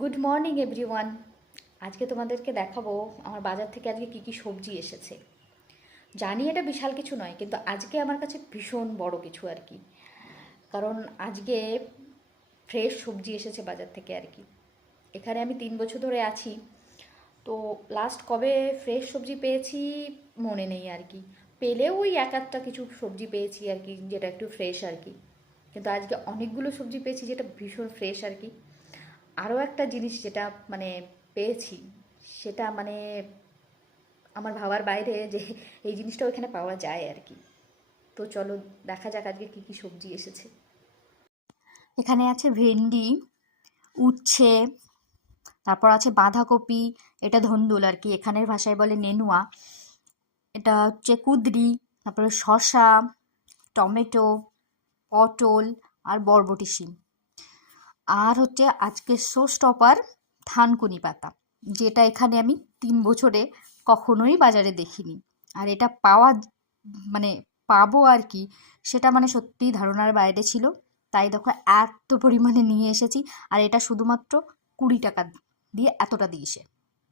Good morning everyone. আজকে তোমাদেরকে দেখাবো আমার বাজার থেকে আজকে কী কী সবজি এসেছে। জানি এটা বিশাল কিছু নয়, কিন্তু আজকে আমার কাছে ভীষণ বড় কিছু আর কি। কারণ আজকে ফ্রেশ সবজি এসেছে বাজার থেকে আর কি। এখানে আমি 3 বছর ধরে আছি, তো লাস্ট কবে ফ্রেশ সবজি পেয়েছি মনে নেই আর কি। পেলেও ওই এক একটা কিছু সবজি পেয়েছি আর কি, যেটা একটু ফ্রেশ আর কি। কিন্তু আজকে অনেকগুলো সবজি পেয়েছি যেটা ভীষণ ফ্রেশ আর কি। আরও একটা জিনিস যেটা মানে পেয়েছি, সেটা মানে আমার ভাবার বাইরে যে এই জিনিসটা ওইখানে পাওয়া যায় আর কি। তো চলো দেখা যাক আজকে কী কী সবজি এসেছে। এখানে আছে ভেন্ডি, উচ্ছে, তারপর আছে বাঁধাকপি, এটা ধন্দুল আর কি, এখানের ভাষায় বলে নেনুয়া। এটা হচ্ছে কুঁদরি, তারপরে শসা, টমেটো, পটল আর বরবটি শিম। আর হচ্ছে আজকে শো স্টপার থানকুনি পাতা, যেটা এখানে আমি 3 বছরে কখনোই বাজারে দেখিনি। আর এটা মানে পাবো আর কি, সেটা মানে সত্যিই ধারণার বাইরে ছিল। তাই দেখো এত পরিমাণে নিয়ে এসেছি। আর এটা শুধুমাত্র 20 টাকা দিয়ে এতটা দিয়েছে।